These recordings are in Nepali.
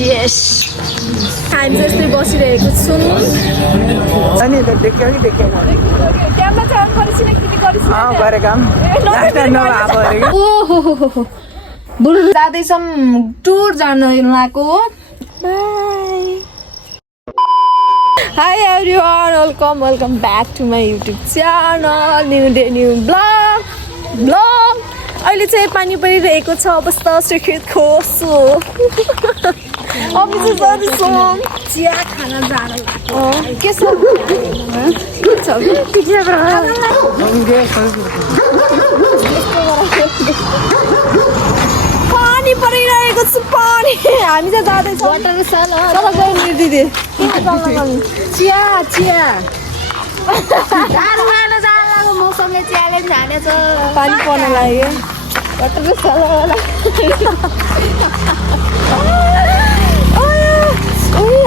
Yes. हामी जस्तै बसिरहेको छौँ अनि त देख्यो कि देखेन क्यामेरा चाहिँ अन गरिसिन कि गरिसिन गरेका ओहो बुढो जाँदैछौँ टुर जान लागेको bye hi everyone welcome back to my YouTube channel new day new blog अहिले चाहिँ पानी परिरहेको छ अवस्था सुर्खेत खोस्छु अफिस जाँदैछौँ चिया खान जान के छ पानी परिरहेको छ पानी हामी चाहिँ जाँदैछौँ दिदी चिया चिया मौसमले च्यालेन्ज हानेछ पानी पर्न लाग्यो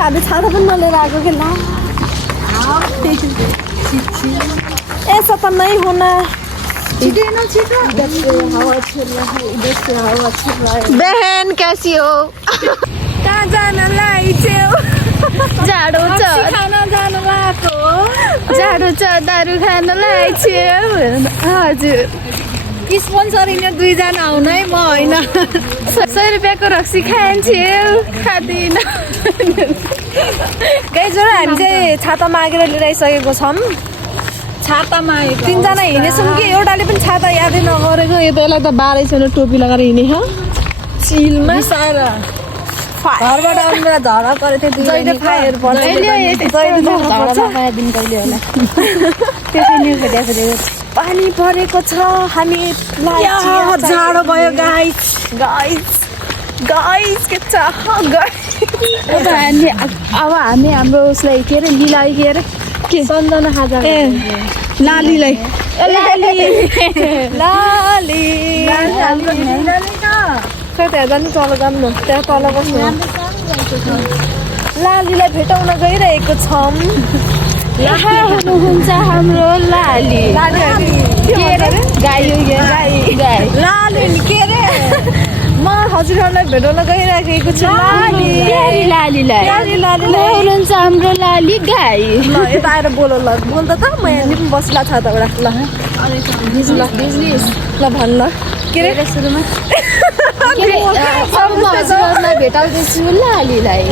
हामी छाता पनि नलिएर आएको कि ल ए सपा नै हुन बहन कैसी हो कहाँ जानलाई छेउ जाडो छ खाना जानु लागेको जाडो छ दारू खानलाई छेउ हजुर स्पोन्सर यिनीहरू दुईजना आउनु है म होइन 100 रुपियाँको रक्सी खान्थ्यो खाँदिन गाइजहरू हामी चाहिँ छाता मागेर लिएर आइसकेको छौँ छाता मागेको तिनजना हिँडेछौँ कि एउटाले पनि छाता यादै नगरेको यसलाई त बाह्रै छैन टोपी लगाएर हिँडे चिलमा घरबाट आउनुलाई झडा परेको थियो जहिले फायर पानी परेको छ हामी जाडो भयो गाइस के छ अब हामी हाम्रो उसलाई के अरे लिलाई के अरे के सन्दना खाजा ए लालीलाई लाली खै त्यहाँ जानु तल जानु न त्यहाँ तल बस्नु लालीलाई भेटाउन गइरहेको छौँ यहाँ हुनुहुन्छ हाम्रो लाली के अरे गाई लाली के अरे म हजुरहरूलाई भेटाउन गइराखेको छु लालीलाई हुनुहुन्छ हाम्रो लाली गाई ल यता आएर बोल ल बोल त म यहाँ पनि बस्ला छ त एउटा ल भन ल के अरे सुरुमा भेटाउँदैछु लालीलाई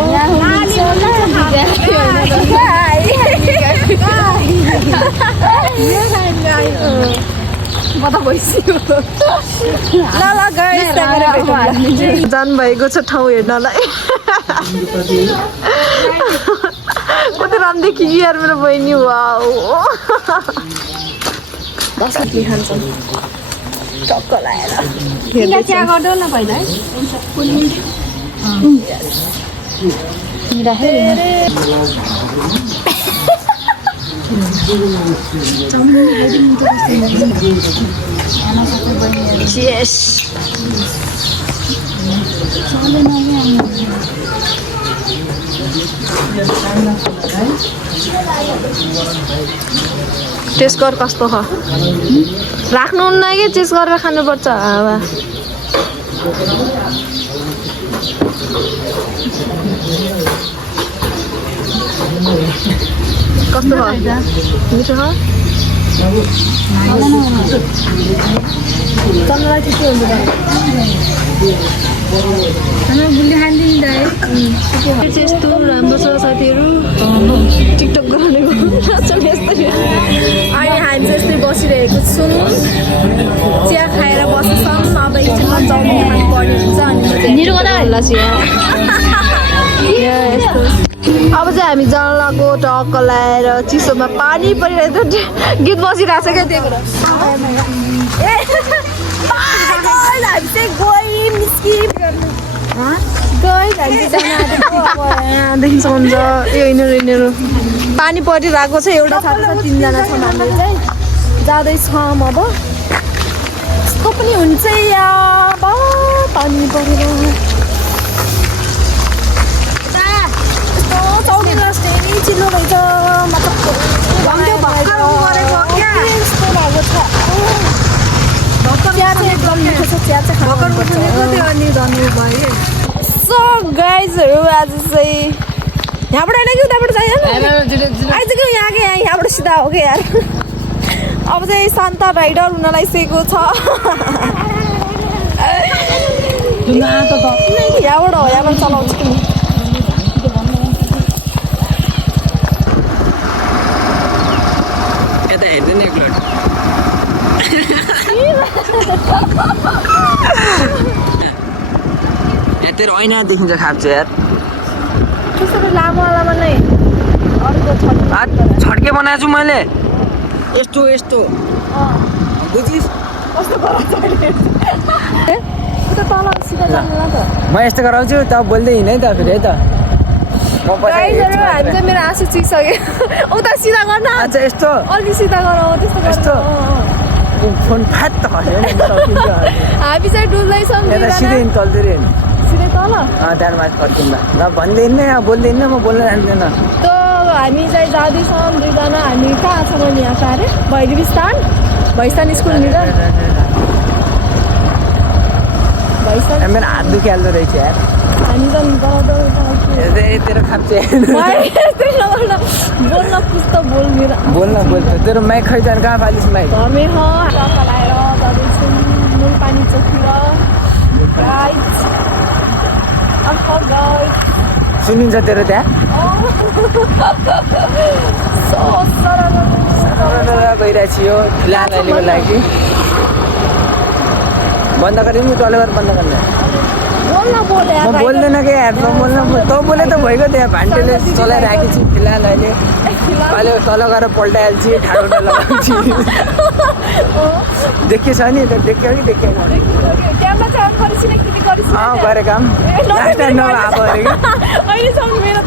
म त भइसक्यो जान भएको छ ठाउँ हेर्नलाई कति राम्रो देखि यार मेरो बहिनी वाउ खान्छौँ टक्क लाएर चिया गर्दै न पहिला Yes. टेस्ट गर कस्तो छ राख्नुहुन्न कि टेस्ट गरेर खानुपर्छ हावा कस्तो छ मिठो छ चन्द्रलाई चाहिँ के हुन्छ यस्तो राम्रो छ साथीहरू टिकटक गराउनेको अहिले हामी चाहिँ यस्तै बसिरहेको छौँ चिया खाएर बस्छौँ अब एकछिनमा चाउमिन खानु पर्ने हुन्छ अनि अब चाहिँ हामी जान लाग्यो टक्क लगाएर चिसोमा पानी परिरहेको गीत बसिरहेको छ क्या त्यही भएर हामी चाहिँ गयौँ देखिसक्नु हुन्छ यो यिनीहरू पानी परिरहेको छ एउटा साथी छ तिनजना छौँ हामीले चाहिँ जाँदैछौँ अब यस्तो पनि हुन्छ या पानी परेर चाउमिन लास्टै चिल्लो रहेछ चिया चाहिँ एकदम मिठो छ चिया चाहिँ सो गाइजहरू आज चाहिँ यहाँबाट होइन कि उताबाट चाहिँ आइसक्यो यहाँ के यहाँबाट सिधा हो कि यार अब चाहिँ शान्ता राइडर हुन लागिसकेको छ यहाँबाट हो यहाँबाट चलाउँछु कि यता हेर्दैन एकलोट यहाँ तेरो ऐना देखिन्छ खाप्छ यार त्यसरी लामो नै अर्को छड्के बनाएको छु मैले यस्तो यस्तो बुझिस् कस्तो तल सिधा जानु ल त म यस्तो गराउँछु त बोल्दै हिँड है त फेरि है त म गाइजहरू हामी चाहिँ मेरो आँसु चुइसक्यो उता सिधा गर्न अच्छा यस्तो अलि सिधा गरौँ त्यस्तो यस्तो फोन फाट त खस्यो नि हामी चाहिँ डुल्दैछौँ यता सिधै हिँड तलतिर हिँड सिधै तल त्यहाँ माथि फर्किँदा ल भन्दै हिँड्ने बोल्दै हिँड्ने म बोल्न जान्दैन त हामी चाहिँ जाँदैछौँ दुईजना हामी कहाँ छौँ नि यहाँ अरे भैरवीस्थान स्कुलनिर मेरो हात दुखिहाल्दो रहेछ यार हामी त तेरो खाप्चे बोल्न पुस्तो बोल्दिनँ बोल्न तेरो माइक खै जानु कहाँ फालिस माइक हामी टक्का लगाएर जाँदैछौँ मूल पानी चोखिएर सुनिन्छ तेरो त्यहाँ गइरहेको छु यो फिलहाल अहिलेको लागि बन्द गरिदिनु नि तल गरेर बन्द गर्ने म बोल्दैन कि यार त बोले त भइगयो त्यहाँ भान्टेले चलाइरहेको छु फिलहाल अहिले अहिले तल गएर पल्टाइहाल्छु ठाडो लगाउँछु देखिएछ नि देख्यो कि देखेन गरे काम लास्ट टाइम नआएको अरे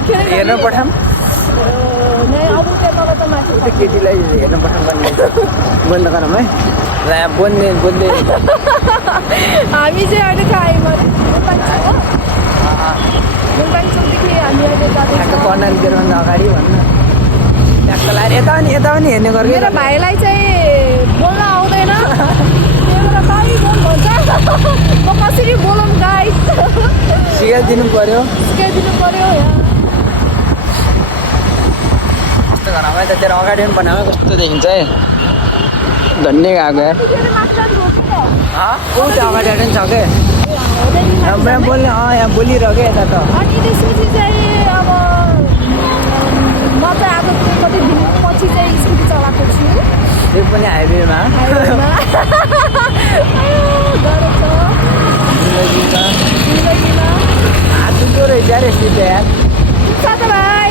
कि हेर्न पठाऊँ त्यो केटीलाई हेर्न पठाऊँ भन्ने बन्द गरौँ है ल यहाँ बोल्दै हामी चाहिँ अहिले आयौँ ठ्याक्क कर्णाली गेटभन्दा अगाडि भन्नु ठ्याक्क लाएर यता पनि हेर्ने गर्यो मेरो भाइलाई चाहिँ बोल्न आउँदैन म कसरी बोलौँ गाइस सिकाइदिनु पर्यो कस्तो घरमा त तेरो अगाडि पनि बनाएको कस्तो देखिन्छ है धन्य गएको यार ऊ त्यो अगाडि पनि छ क्या यहाँ बोल्ने यहाँ बोलिरह क्या यता त अनि त्यसपछि चाहिँ अब म चाहिँ आज कति दिनपछि चाहिँ स्कुटी चलाएको छु त्यो पनि हाइवेमा हात दुख्दो रहेछ यार यस्तो त यार भाइ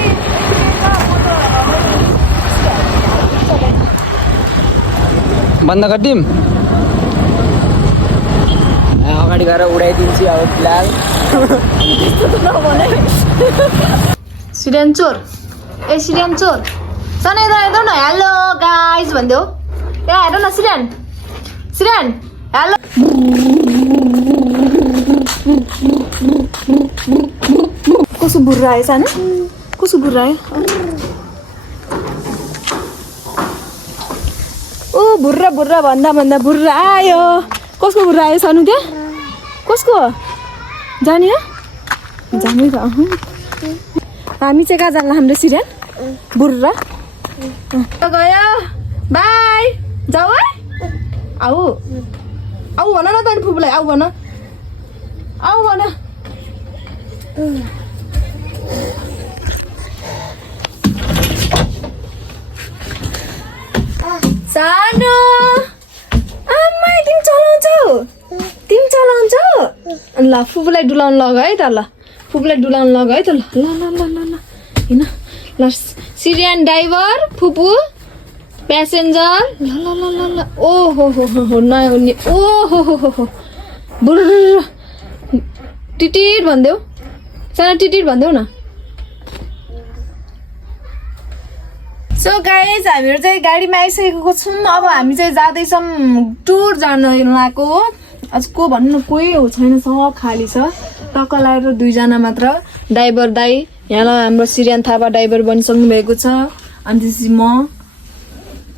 बन्द गरिदिउँ अगाडि गएर उडाइदिन्छु अब फिलहाल सिरियन चोर सन यता हेर्नु न हेलो गाइज भन्देऊ त्यहाँ हेर्नु न सिरियन हेलो कसो बुर्रा आएछ नि कसो बुर्रा आयो ओ बुर्रा भन्दा बुर्रा आयो कसको बुर्रा आयो सानो त्यहाँ कसको जाने जाने त हामी चाहिँ कहाँ जान्ला हाम्रो सिरियन बुर्रा गयो बाई जाऊ है आऊ भन न त अनि फुपूलाई आऊ भन सानो आमा तिमी चलाउँछौ ल फुपूलाई डुलाउनु लग है त ल फुपूलाई डुलाउनु लग है त ल हैन ल सिरियन ड्राइभर फुपू प्यासेन्जर ल ओहो हो नयाँ ओहो बुर्र टिटिट भन्देऊ सानो टिटिट भन्देऊ न सो गाइज हामीहरू चाहिँ गाडीमा आइसकेको छौँ अब हामी चाहिँ जाँदैछौँ टुर जान लागेको आज को भन्नु कोही छैन सब खाली छ टक्क लगाएर दुईजना मात्र ड्राइभर दाई यहाँ हाम्रो सिरियन थापा ड्राइभर बनिसक्नु भएको छ अनि त्यसपछि म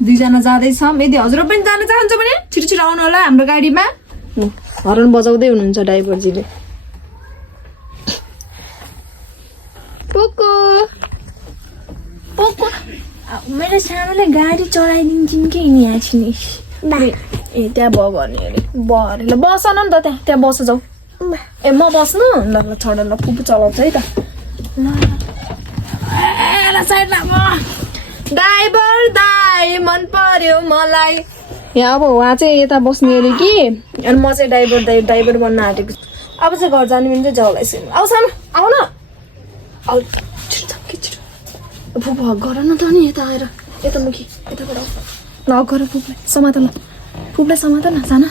दुईजना जाँदैछौँ यदि हजुर पनि जान चाहन्छ भने छिटो आउनु होला हाम्रो गाडीमा हर्न बजाउँदै हुनुहुन्छ ड्राइभरजीले कुकु कुकु मेरो सानोले गाडी चढाइदिन्छन् कि नि आछिनी ए त्यहाँ भयो भने अरे भयो ल बस न त त्यहाँ बस जाऊ ए म बस्नु ल ल छोड ल फुपू चलाउँछ है त ल साइड लामो ड्राइभर दाइ मन पर्यो मलाई यहाँ अब उहाँ चाहिँ यता बस्ने अरे कि अनि म चाहिँ ड्राइभर बन्न आँटेको अब चाहिँ घर जाने भने चाहिँ जाउला एकछिन आऊ सानो आऊ न आऊ छिटो फुपू हक गर न त नि यता आएर यता मुखी यताबाट ल हक गर फुपूलाई समात ल फुपूलाई समात न साना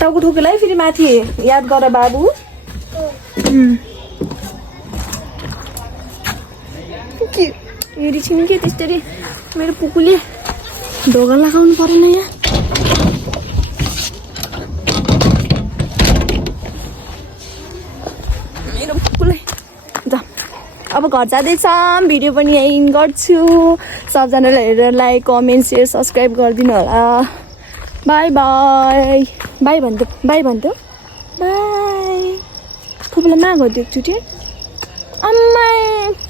टाउको ठोकेलाई फेरि माथि याद गर बाबु के हेरी छिन् के त्यस्तरी मेरो पुकुले ढोगा लगाउनु परेन यहाँ मेरो पुकुले जा अब घर जाँदैछौँ भिडियो पनि यहीँ गर्छु सबजनाले हेरेर लाइक कमेन्ट सेयर सब्सक्राइब गरिदिनु होला बाई बाई बाई भन्थ्यो बाई फुपूलाई मा गरिदिएको छु त्यो अम्मै